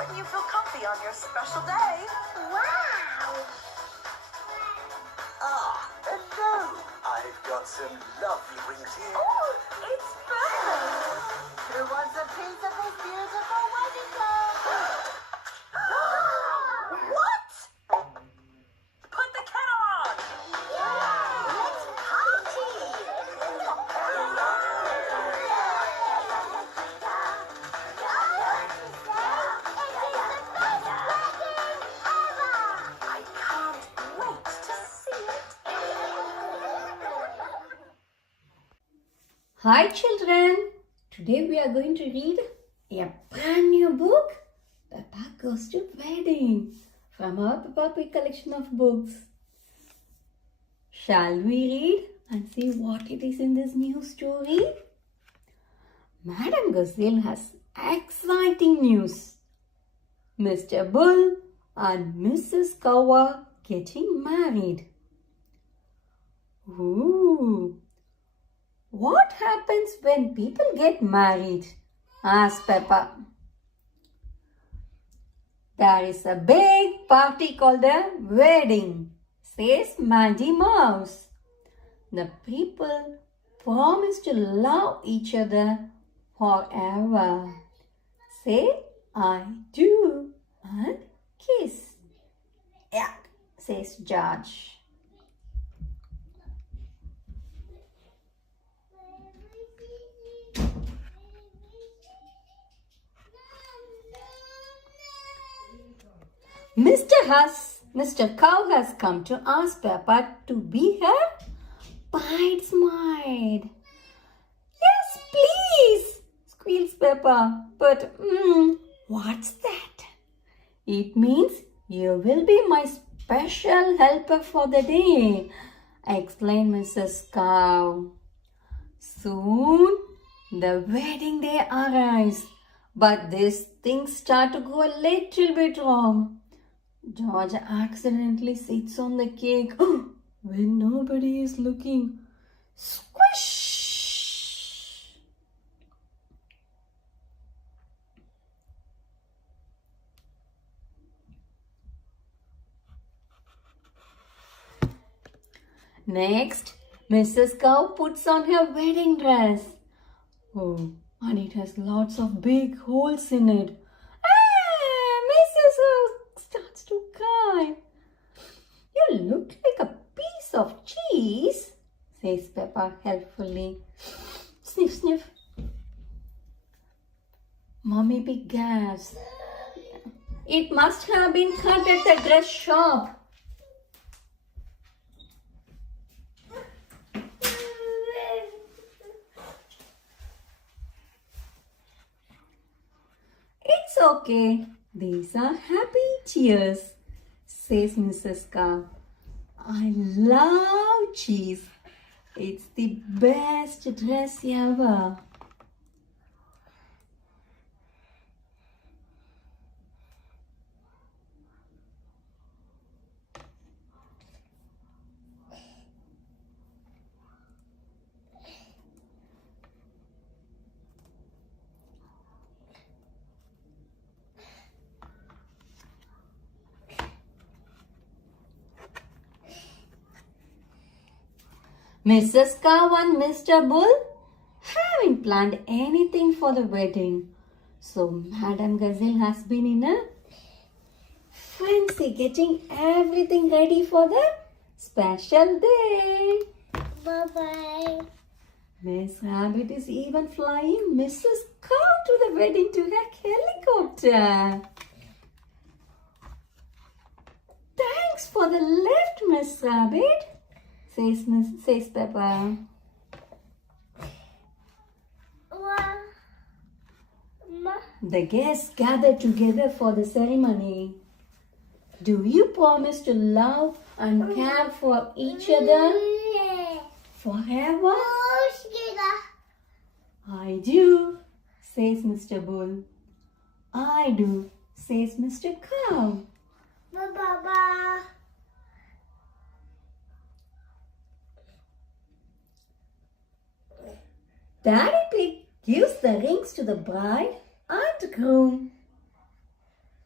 supporting you feel comfy on your special day. Wow! And now I've got some lovely rings here. Oh, it's perfect! Who wants a piece of this beautiful wedding cake? What? Put the kettle on! Let's party! I can't wait to see it. Hi children, today we are going to read a brand new book, Peppa Goes to Wedding, from our Peppa Pig collection of books. Shall we read and see what it is in this new story? Madam Gazelle has exciting news. Mr. Bull and Mrs. Cow are getting married. Ooh! What happens when people get married? Asked Peppa. There is a big party called a wedding, says Mandy Mouse. The people promise to love each other forever. Say, I do, and kiss. Yeah, says George. Mr. Cow has come to ask Peppa to be her bridesmaid. Yes, please, squeals Peppa. But, what's that? It means you will be my special helper for the day, explained Mrs. Cow. Soon, the wedding day arrives, but these things start to go a little bit wrong. George accidentally sits on the cake when nobody is looking. Squish! Next, Mrs. Cow puts on her wedding dress. Oh, and it has lots of big holes in it. Mrs. Cow starts to cry. You look like a piece of cheese, says Peppa helpfully. Sniff, sniff. Mummy Pig gasps. It must have been cut at the dress shop. It's okay. These are happy tears, says Mrs. Cow. I love cheese. It's the best dress ever. Mrs. Cow and Mr. Bull haven't planned anything for the wedding. So Madam Gazelle has been in a frenzy getting everything ready for the special day. Bye-bye. Miss Rabbit is even flying Mrs. Cow to the wedding to her helicopter. Thanks for the lift, Miss Rabbit, says Peppa. The guests gather together for the ceremony. Do you promise to love and care for each other forever? I do, says Mr. Bull. I do, says Mr. Cow. Baba. Daddy Pig gives the rings to the bride and groom.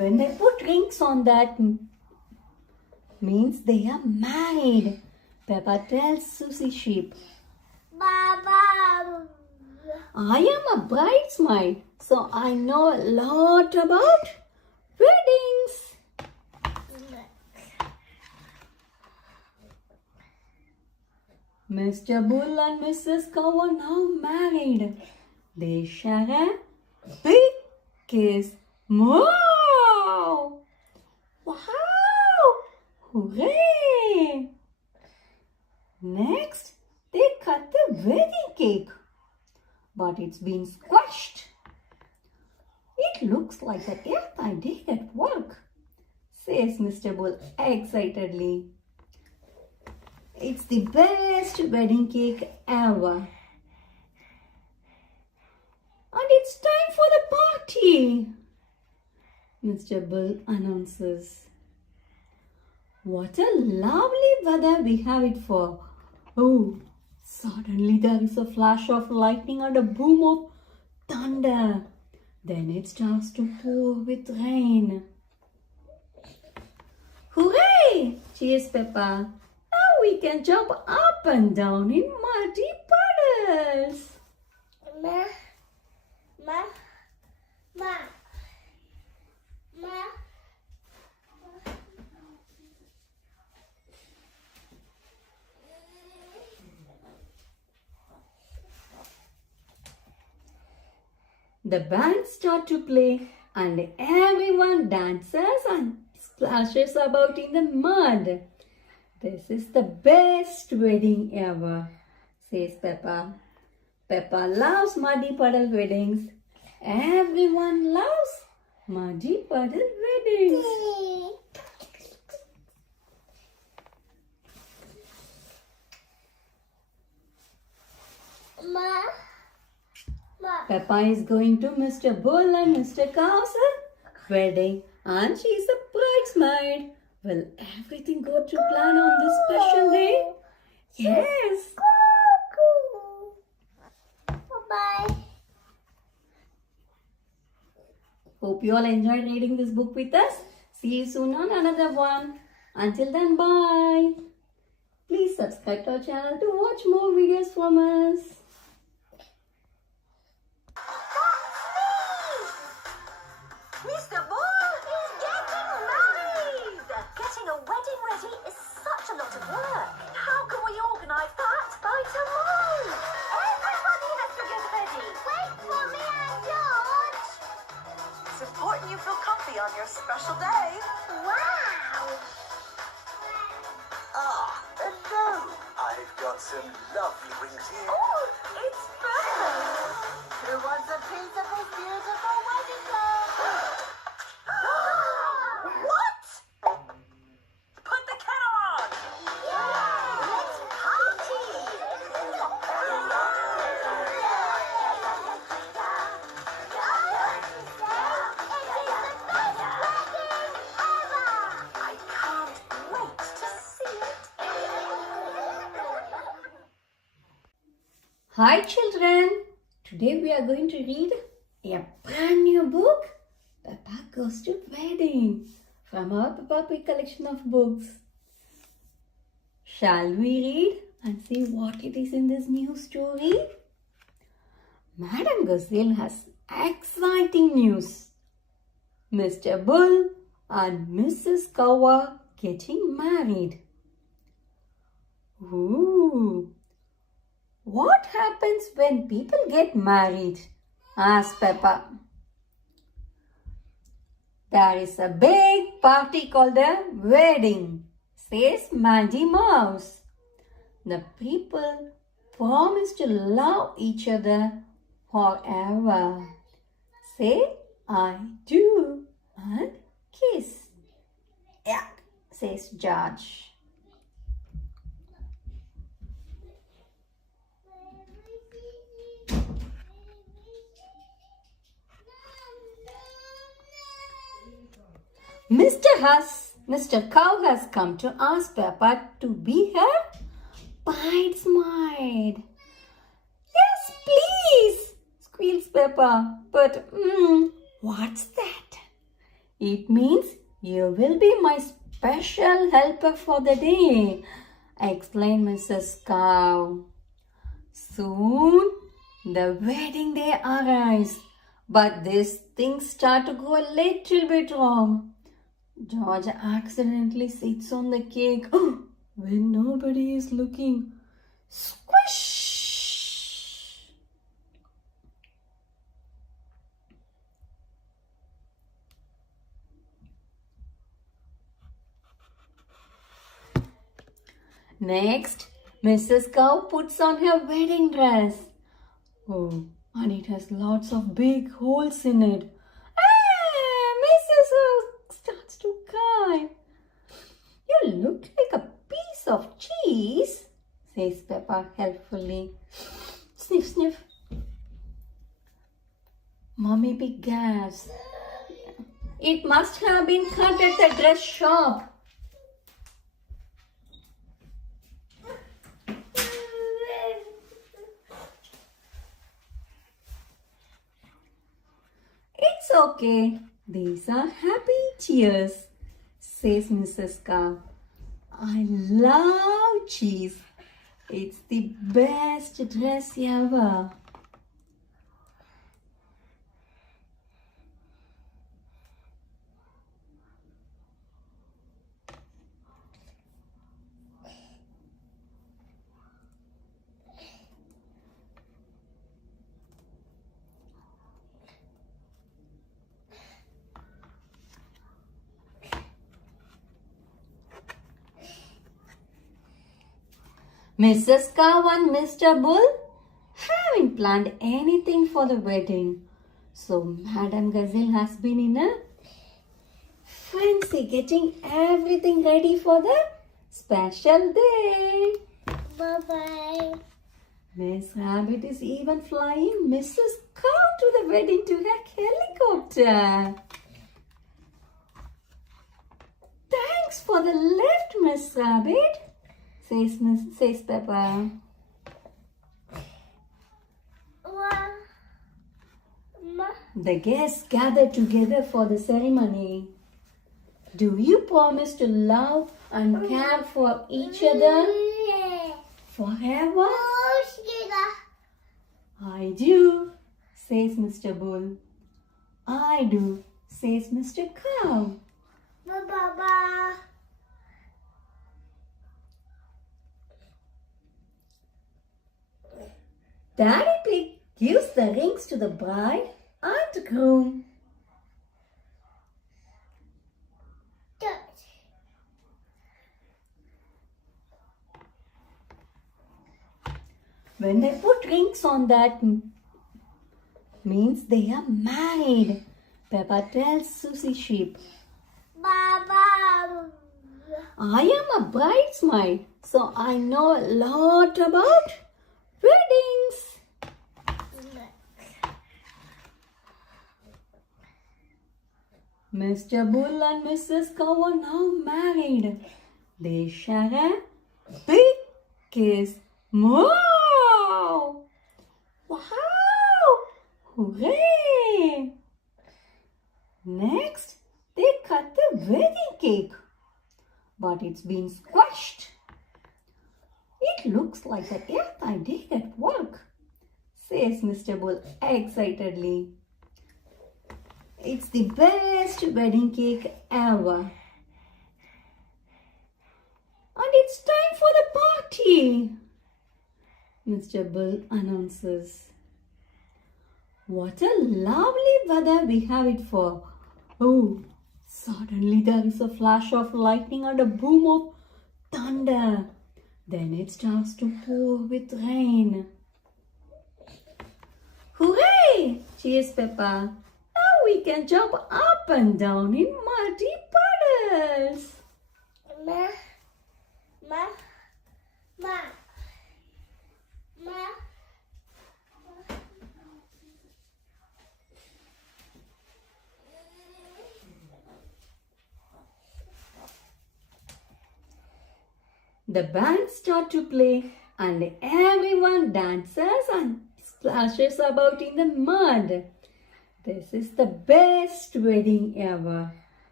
When they put rings on that, means they are married. Peppa tells Susie Sheep, Baba. I am a bridesmaid, so I know a lot about weddings. Mr. Bull and Mrs. Cow are now married. They share a big kiss. Wow! Wow! Hooray! Next, they cut the wedding cake. But it's been squashed. It looks like an airtight day at work, says Mr. Bull excitedly. It's the best wedding cake ever. And it's time for the party, Mr. Bull announces. What a lovely weather we have it for. Oh, suddenly there is a flash of lightning and a boom of thunder. Then it starts to pour with rain. Hooray! Cheers, Peppa. Now we can jump up and down in muddy puddles. Ma. The band starts to play and everyone dances and splashes about in the mud. This is the best wedding ever, says Peppa. Peppa loves muddy puddle weddings. Everyone loves muddy puddle weddings. Peppa is going to Mr. Bull and Mr. Cow's wedding and she's a bridesmaid. Will everything go to plan on this special day? Yes. Bye-bye. Hope you all enjoyed reading this book with us. See you soon on another one. Until then, bye. Please subscribe to our channel to watch more videos from us. Mr. Bull is getting married! Getting a wedding ready is such a lot of work. How can we organise that by tomorrow? Everybody has to get ready. Wait for me and George. It's important you feel comfy on your special day. Wow. Hello. I've got some lovely rings here. Oh, it's perfect. Who wants a piece of this beautiful wedding cake? What? Put the kettle on! Let's party! I can't wait to see it. Hi children. Today we are going to read a brand new book, Peppa Goes to Wedding, from our Peppa Pig collection of books. Shall we read and see what it is in this new story? Madam Gazelle has exciting news. Mr. Bull and Mrs. Cow are getting married. Ooh! What happens when people get married? Asked Peppa. There is a big party called a wedding, says Mandy Mouse. The people promise to love each other forever. Say, I do, and kiss. Yeah, says George. Mr. Cow has come to ask Peppa to be her bridesmaid. Yes, please, squeals Peppa. But, what's that? It means you will be my special helper for the day, explained Mrs. Cow. Soon the wedding day arrives, but these things start to go a little bit wrong. George accidentally sits on the cake when nobody is looking. Squish! Next, Mrs. Cow puts on her wedding dress. Oh, and it has lots of big holes in it. Mrs. Cow starts to cry. You look like a piece of cheese, says Peppa helpfully. Sniff, sniff. Mummy Pig gasps. It must have been cut at the dress shop. It's okay. These are happy tears, says Mrs. Cow. I love cheese. It's the best dress ever. Mrs. Cow and Mr. Bull haven't planned anything for the wedding. So Madam Gazelle has been in a frenzy getting everything ready for the special day. Bye-bye. Miss Rabbit is even flying Mrs. Cow to the wedding to her helicopter. Thanks for the lift, Miss Rabbit, says Peppa. The guests gather together for the ceremony. Do you promise to love and care for each other forever? I do, says Mr. Bull. I do, says Mr. Cow. Bye-bye. Daddy Pig gives the rings to the bride and groom. When they put rings on that means they are married. Peppa tells Susie Sheep. Bye-bye. I am a bridesmaid, so I know a lot about weddings. Mr. Bull and Mrs. Cow are now married. They share a big kiss. Wow! Wow! Hooray! Next, they cut the wedding cake. But it's been squashed. It looks like the earth I did at work, says Mr. Bull excitedly. It's the best wedding cake ever. And it's time for the party, Mr. Bull announces. What a lovely weather we have it for. Oh, suddenly there is a flash of lightning and a boom of thunder. Then it starts to pour with rain. Hooray! Cheers, Peppa. Now we can jump up and down in muddy puddles. Ma. The bands start to play and everyone dances and splashes about in the mud. This is the best wedding ever.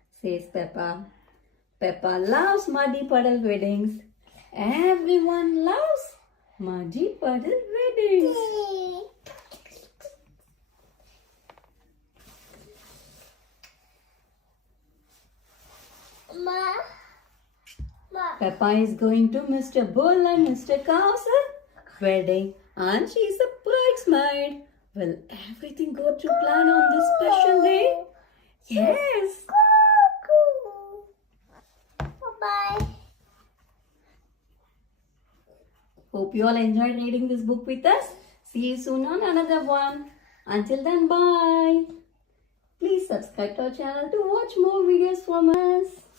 says Peppa. Peppa loves muddy puddle weddings. Everyone loves muddy puddle weddings. Peppa is going to Mr. Bull and Mr. Cow's wedding, and she's a bridesmaid. Will everything go to plan on this special day? Yes. Bye-bye. Hope you all enjoyed reading this book with us. See you soon on another one. Until then, bye. Please subscribe to our channel to watch more videos from us.